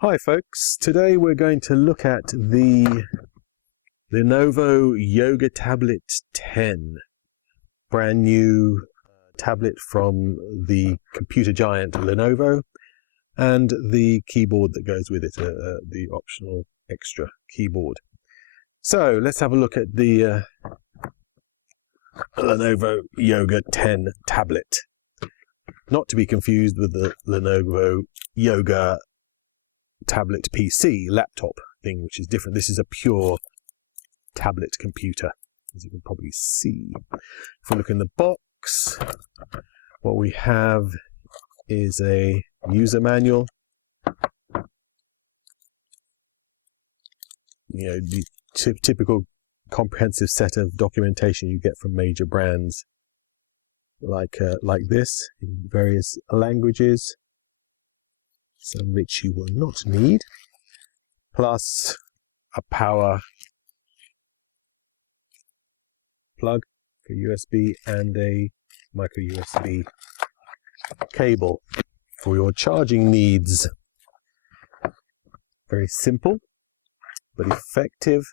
Hi folks, today we're going to look at the Lenovo Yoga Tablet 10, brand new tablet from the computer giant Lenovo, and the keyboard that goes with it, the optional extra keyboard. So let's have a look at the Lenovo Yoga 10 tablet. Not to be confused with the Lenovo Yoga Tablet PC laptop thing, which is different. This is a pure tablet computer, as you can probably see. If we look in the box, what we have is a user manual. You know, the typical comprehensive set of documentation you get from major brands like this in various languages, some which you will not need, plus a power plug for USB and a micro USB cable for your charging needs. Very simple but effective.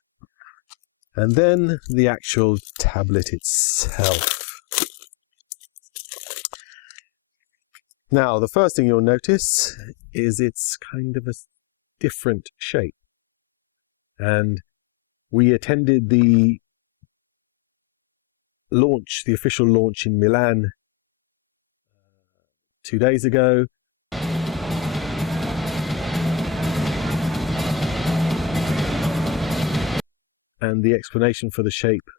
And then the actual tablet itself. Now, the first thing you'll notice is it's kind of a different shape. And we attended the launch, the official launch in Milan 2 days ago. And the explanation for the shape,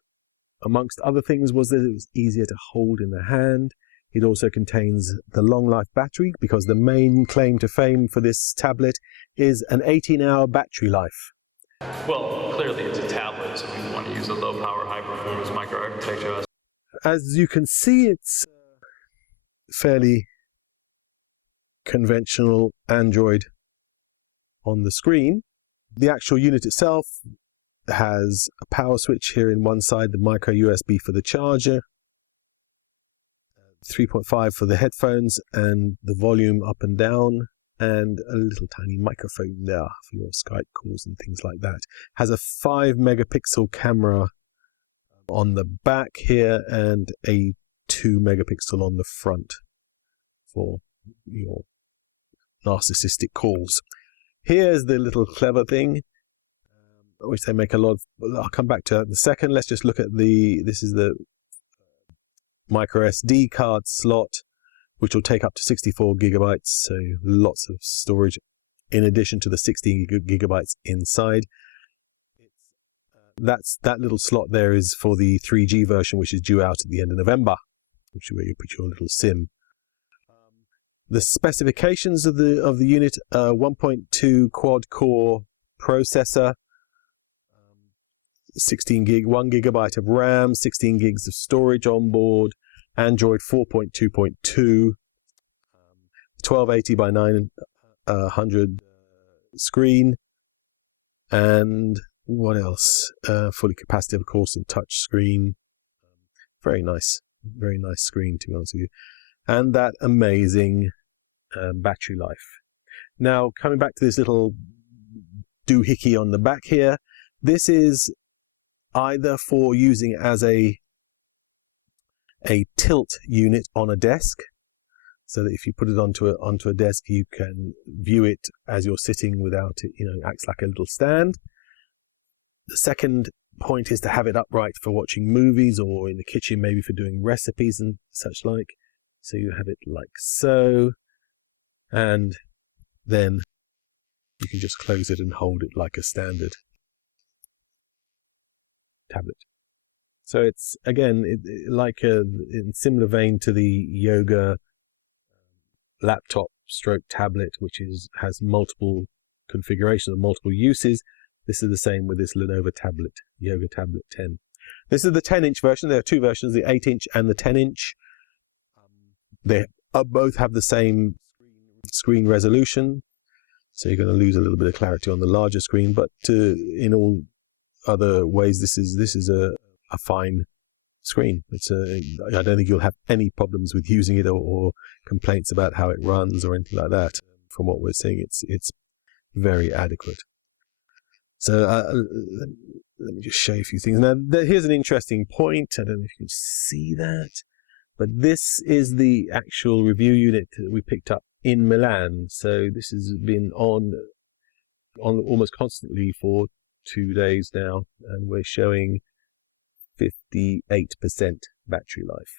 amongst other things, was that it was easier to hold in the hand. It also contains the long life battery, because the main claim to fame for this tablet is an 18-hour battery life. Well, clearly it's a tablet, so we want to use a low power, high performance microarchitecture. As you can see, it's fairly conventional Android on the screen. The actual unit itself has a power switch here in one side, the micro USB for the charger, 3.5 for the headphones and the volume up and down, and a little tiny microphone there for your Skype calls and things like that. Has a 5 megapixel camera on the back here and a 2 megapixel on the front for your narcissistic calls. Here's the little clever thing, which they make a lot of. I'll come back to that in a second. Let's just look at this is the microSD card slot, which will take up to 64 gigabytes, so lots of storage in addition to the 16 gigabytes inside. That little slot there is for the 3G version, which is due out at the end of November, which is where you put your little SIM. The specifications of the unit: 1.2 quad core processor, 1 gigabyte of RAM, 16 gigs of storage on board, Android 4.2.2, 1280 by 900 screen, and what else? Fully capacitive, of course, and touch screen. Very nice screen, to be honest with you. And that amazing battery life. Now, coming back to this little doohickey on the back here, this is either for using as a tilt unit on a desk, so that if you put it onto a desk, you can view it as you're sitting without it, acts like a little stand. The second point is to have it upright for watching movies, or in the kitchen maybe for doing recipes and such like. So you have it like so, and then you can just close it and hold it like a standard tablet. So it's, again, like in similar vein to the Yoga laptop stroke tablet, which has multiple configurations and multiple uses. This is the same with this Lenovo tablet, Yoga Tablet 10. This is the 10-inch version. There are two versions, the 8-inch and the 10-inch. They both have the same screen resolution, so you're going to lose a little bit of clarity on the larger screen, but in all other ways, this is a fine screen. I don't think you'll have any problems with using it or complaints about how it runs or anything like that. From what we're seeing, it's very adequate. So let me just show you a few things. Now, here's an interesting point. I don't know if you can see that, but this is the actual review unit that we picked up in Milan. So this has been on almost constantly for 2 days now, and we're showing 58% battery life.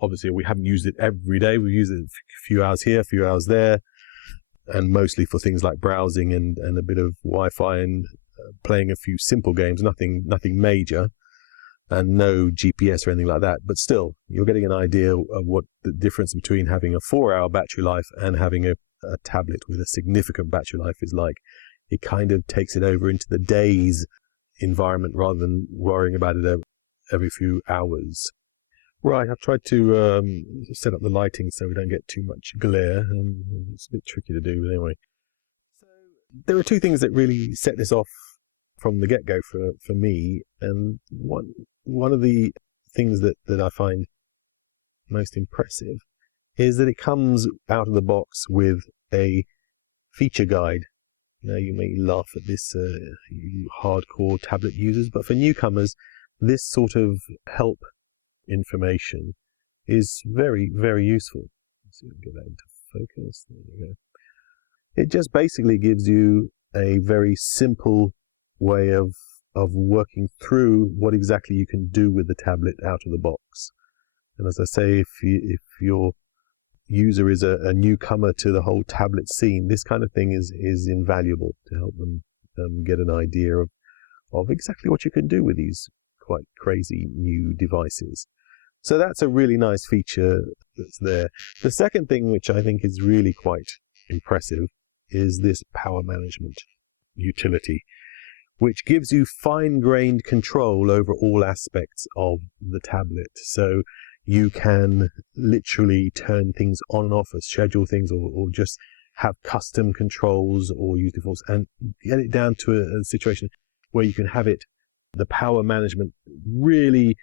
Obviously, we haven't used it every day. We use it a few hours here, a few hours there, and mostly for things like browsing and a bit of Wi-Fi and playing a few simple games, nothing major, and no GPS or anything like that. But still, you're getting an idea of what the difference between having a 4-hour battery life and having a tablet with a significant battery life is like. It kind of takes it over into the days environment rather than worrying about it every few hours. Right, I've tried to set up the lighting so we don't get too much glare. It's a bit tricky to do, but anyway. So there are two things that really set this off from the get-go for me, and one of the things that I find most impressive is that it comes out of the box with a feature guide. Now, you may laugh at this, you hardcore tablet users, but for newcomers, this sort of help information is very, very useful. Let's see if we can get that into focus. There you go. It just basically gives you a very simple way of working through what exactly you can do with the tablet out of the box. And as I say, if your user is a newcomer to the whole tablet scene, this kind of thing is invaluable to help them get an idea of exactly what you can do with these quite crazy new devices. So that's a really nice feature that's there. The second thing, which I think is really quite impressive, is this power management utility, which gives you fine-grained control over all aspects of the tablet. So you can literally turn things on and off, or schedule things, or just have custom controls or use defaults, and get it down to a situation where you can have the power management really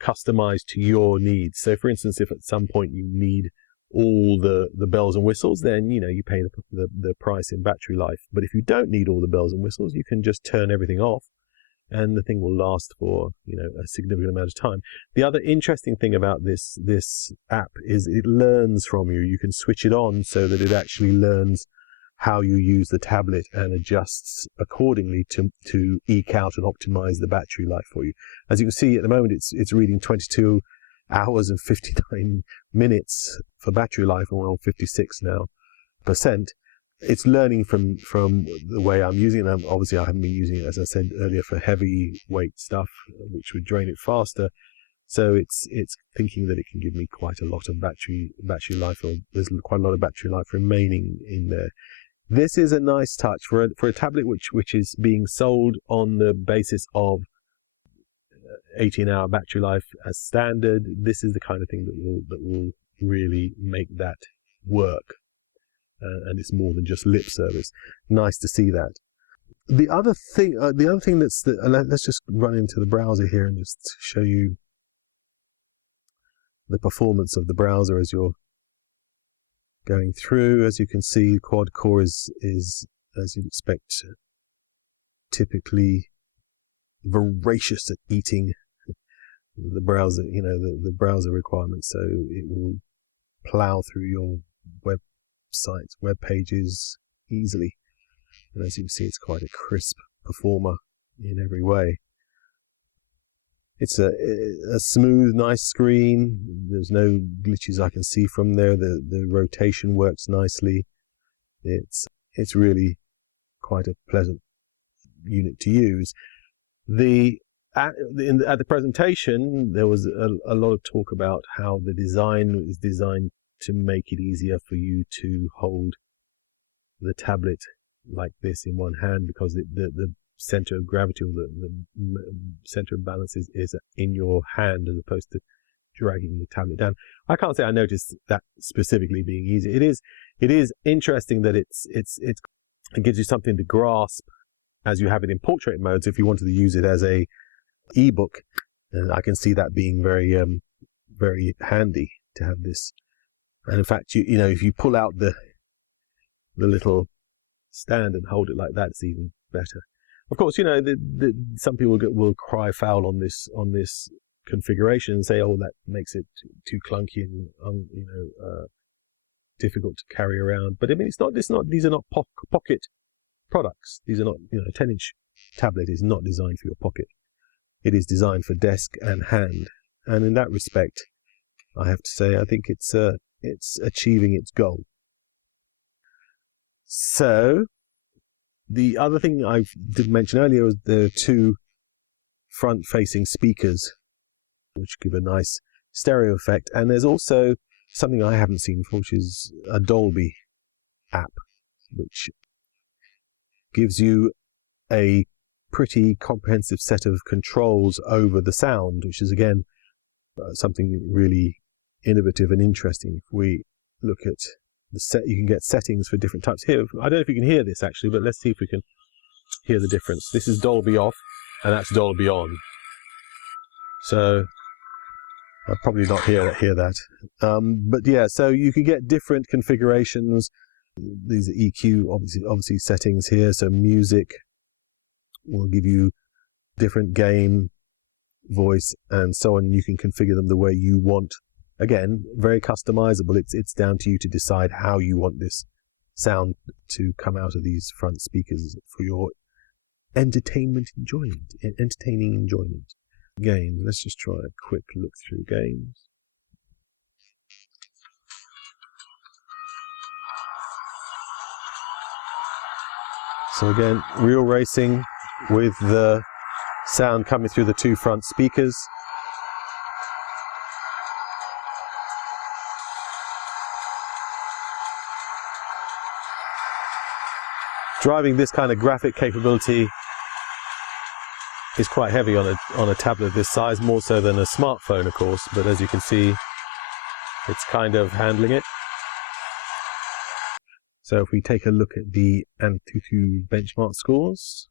customized to your needs. So for instance, if at some point you need all the bells and whistles, then you pay the price in battery life. But if you don't need all the bells and whistles, you can just turn everything off, and the thing will last for a significant amount of time. The other interesting thing about this app is it learns from you. You can switch it on so that it actually learns how you use the tablet and adjusts accordingly to eke out and optimize the battery life for you. As you can see at the moment, it's reading 22 hours and 59 minutes for battery life, and we're on 56% now. It's learning from the way I'm using it. Obviously, I haven't been using it, as I said earlier, for heavy weight stuff, which would drain it faster. So it's thinking that it can give me quite a lot of battery life, or there's quite a lot of battery life remaining in there. This is a nice touch for a tablet which is being sold on the basis of 18-hour battery life as standard. This is the kind of thing that will really make that work. And it's more than just lip service. Nice to see that. The other thing let's just run into the browser here and just show you the performance of the browser as you're going through. As you can see, quad core is as you'd expect, typically voracious at eating the browser, the browser requirements. So it will plow through your websites, web pages easily. And as you can see, it's quite a crisp performer in every way. It's a smooth, nice screen. There's no glitches I can see from there. The rotation works nicely. It's really quite a pleasant unit to use. At the presentation, there was a lot of talk about how the design is designed to make it easier for you to hold the tablet like this in one hand, because the center of gravity, or the center of balance is in your hand as opposed to dragging the tablet down. I can't say I noticed that specifically being easy. It is interesting that it gives you something to grasp as you have it in portrait mode. So if you wanted to use it as a ebook, I can see that being very very handy to have this. And in fact, if you pull out the little stand and hold it like that, it's even better. Of course, you know, some people will cry foul on this configuration and say, "Oh, that makes it too clunky and difficult to carry around." But I mean, these are not pocket products. These are not, you know, a 10-inch tablet is not designed for your pocket. It is designed for desk and hand, and in that respect, I have to say, I think it's achieving its goal. So, the other thing I did mention earlier was the two front-facing speakers, which give a nice stereo effect. And there's also something I haven't seen before, which is a Dolby app, which gives you a pretty comprehensive set of controls over the sound, which is, again, something really innovative and interesting. If we look at you can get settings for different types. Here, I don't know if you can hear this actually, but let's see if we can hear the difference. This is Dolby off, and that's Dolby on. So I'll probably not hear that. But yeah, so you can get different configurations. These are EQ, obviously settings here. So music will give you different gain, voice, and so on. You can configure them the way you want. Again, very customizable. It's down to you to decide how you want this sound to come out of these front speakers for your entertaining enjoyment. Games. Let's just try a quick look through games. So again, real racing with the sound coming through the two front speakers. Driving this kind of graphic capability is quite heavy on a tablet this size, more so than a smartphone, of course, but as you can see, it's kind of handling it. So if we take a look at the Antutu benchmark scores,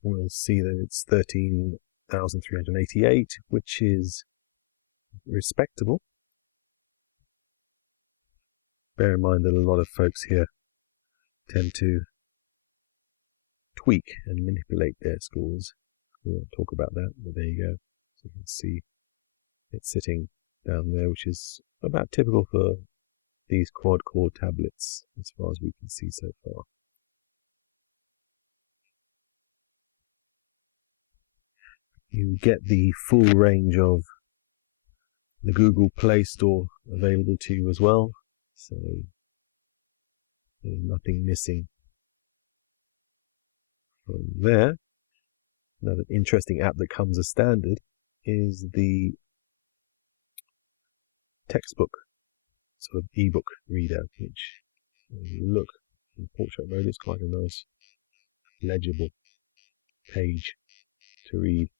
we'll see that it's 13,388, which is respectable. Bear in mind that a lot of folks here tend to tweak and manipulate their scores. We won't talk about that, but there you go. So you can see it's sitting down there, which is about typical for these quad-core tablets, as far as we can see so far. You get the full range of the Google Play Store available to you as well, so there's nothing missing from there. Another interesting app that comes as standard is the textbook sort of ebook reader, which, when you look in portrait mode, is quite a nice legible page to read.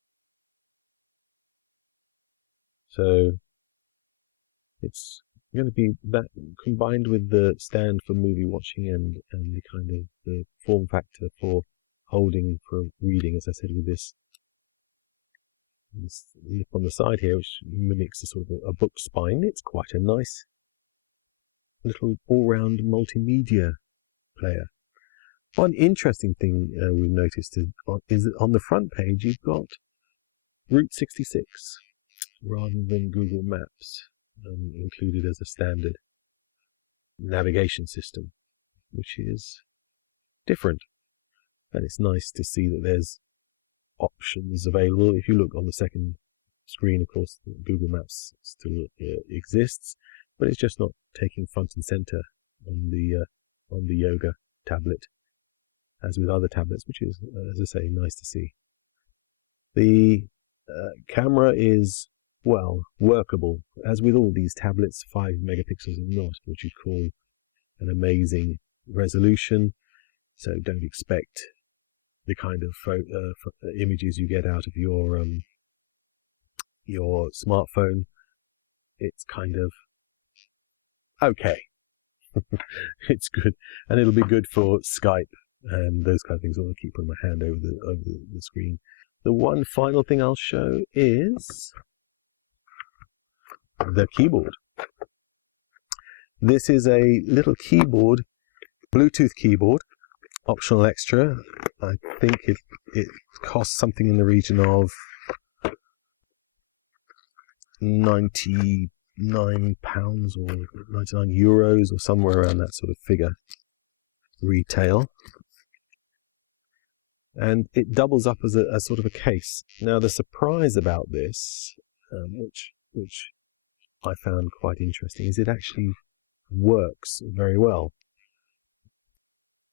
So it's going to be that combined with the stand for movie watching and the kind of the form factor for holding for reading, as I said, with this lip on the side here, which mimics a sort of a book spine. It's quite a nice little all-round multimedia player. One interesting thing we've noticed is that on the front page you've got Route 66 rather than Google Maps included as a standard navigation system, which is different. And it's nice to see that there's options available. If you look on the second screen, of course, Google Maps still exists, but it's just not taking front and center on the Yoga tablet, as with other tablets, which is, as I say, nice to see. The camera is, well, workable. As with all these tablets, 5 megapixels is not what you'd call an amazing resolution, so don't expect the kind of images you get out of your smartphone. It's kind of okay. It's good, and it'll be good for Skype and those kind of things. I'll keep putting my hand over the screen. The one final thing I'll show is the keyboard. This is a little keyboard, Bluetooth keyboard, optional extra. I think it costs something in the region of £99 or 99 euros or somewhere around that sort of figure, retail. And it doubles up as a sort of a case. Now the surprise about this, which I found quite interesting, is it actually works very well.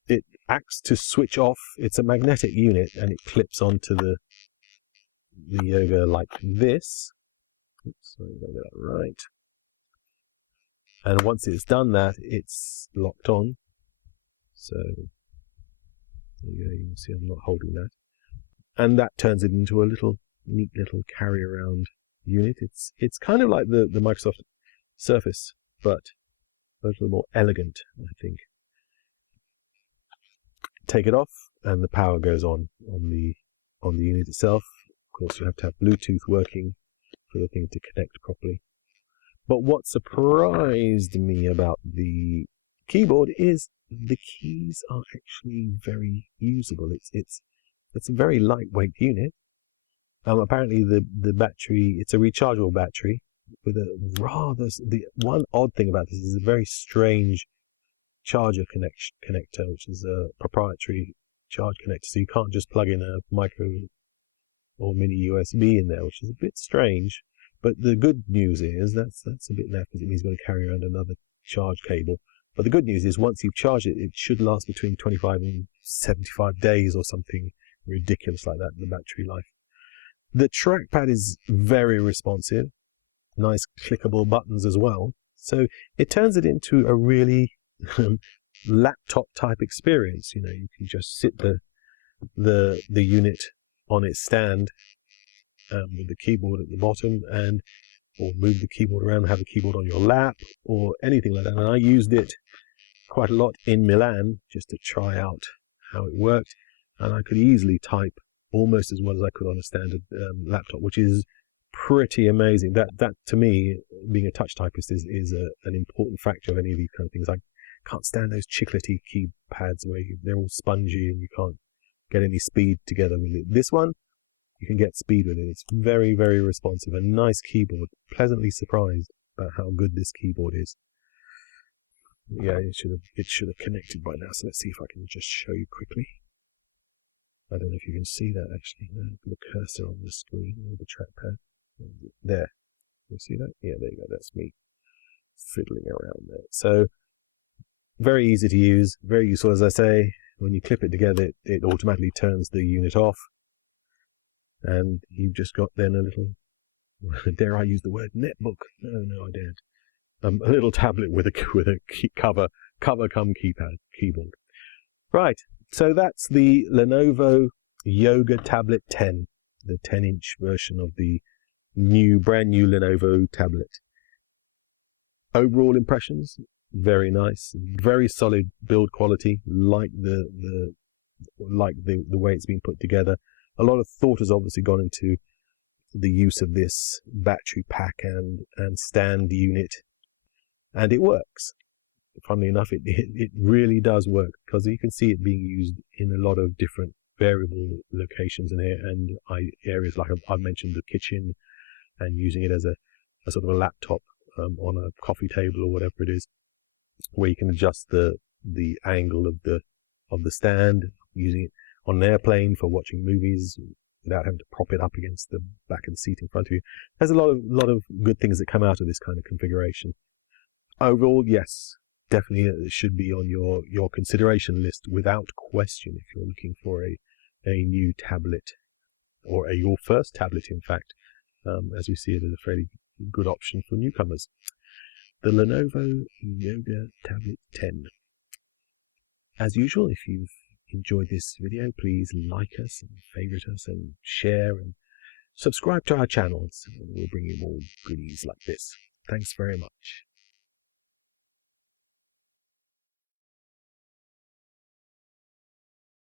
It acts to switch off. It's a magnetic unit, and it clips onto the Yoga like this. Oops, sorry, I got that right. And once it's done that, it's locked on. So there you go. You can see I'm not holding that, and that turns it into a neat little carry-around unit. It's kind of like the Microsoft Surface, but a little more elegant, I think. Take it off, and the power goes on the unit itself. Of course, you have to have Bluetooth working for the thing to connect properly. But what surprised me about the keyboard is the keys are actually very usable. It's a very lightweight unit. Apparently, the battery, it's a rechargeable battery with the one odd thing about this is a very strange charger connector, which is a proprietary charge connector, so you can't just plug in a micro or mini USB in there, which is a bit strange. But the good news is that's a bit naff, because it means you've got to carry around another charge cable. But the good news is once you've charged it, it should last between 25 and 75 days or something ridiculous like that, the battery life. The trackpad is very responsive, nice clickable buttons as well, so it turns it into a really laptop type experience. You know, you can just sit the unit on its stand with the keyboard at the bottom, or move the keyboard around and have the keyboard on your lap or anything like that. And I used it quite a lot in Milan just to try out how it worked, and I could easily type almost as well as I could on a standard laptop, which is pretty amazing. That to me, being a touch typist, is an important factor of any of these kind of things. I can't stand those chiclety keypads where they're all spongy and you can't get any speed together with it. This one, you can get speed with it. It's very, very responsive. A nice keyboard. Pleasantly surprised about how good this keyboard is. Yeah, it should have connected by now. So let's see if I can just show you quickly. I don't know if you can see that actually. The cursor on the screen with the trackpad. There. You see that? Yeah, there you go. That's me fiddling around there. So very easy to use, very useful. As I say, when you clip it together, it automatically turns the unit off, and you've just got then a little, dare I use the word, netbook? No, I daren't. A little tablet with a cover come keyboard. Right. So that's the Lenovo Yoga Tablet 10, the 10-inch version of the brand new Lenovo tablet. Overall impressions, very nice, very solid build quality, like the way it's been put together. A lot of thought has obviously gone into the use of this battery pack and stand unit, and it works. Funnily enough, it really does work, because you can see it being used in a lot of different variable locations in here, and areas like I've mentioned, the kitchen, and using it as a sort of a laptop on a coffee table or whatever it is, where you can adjust the angle of the stand, using it on an airplane for watching movies without having to prop it up against the back of the seat in front of you. There's a lot of good things that come out of this kind of configuration. Overall, yes, definitely it should be on your consideration list without question if you're looking for a new tablet, or your first tablet, in fact, as we see it as a fairly good option for newcomers. The Lenovo Yoga Tablet 10. As usual, if you've enjoyed this video, please like us and favorite us and share and subscribe to our channels. We'll bring you more goodies like this. Thanks very much.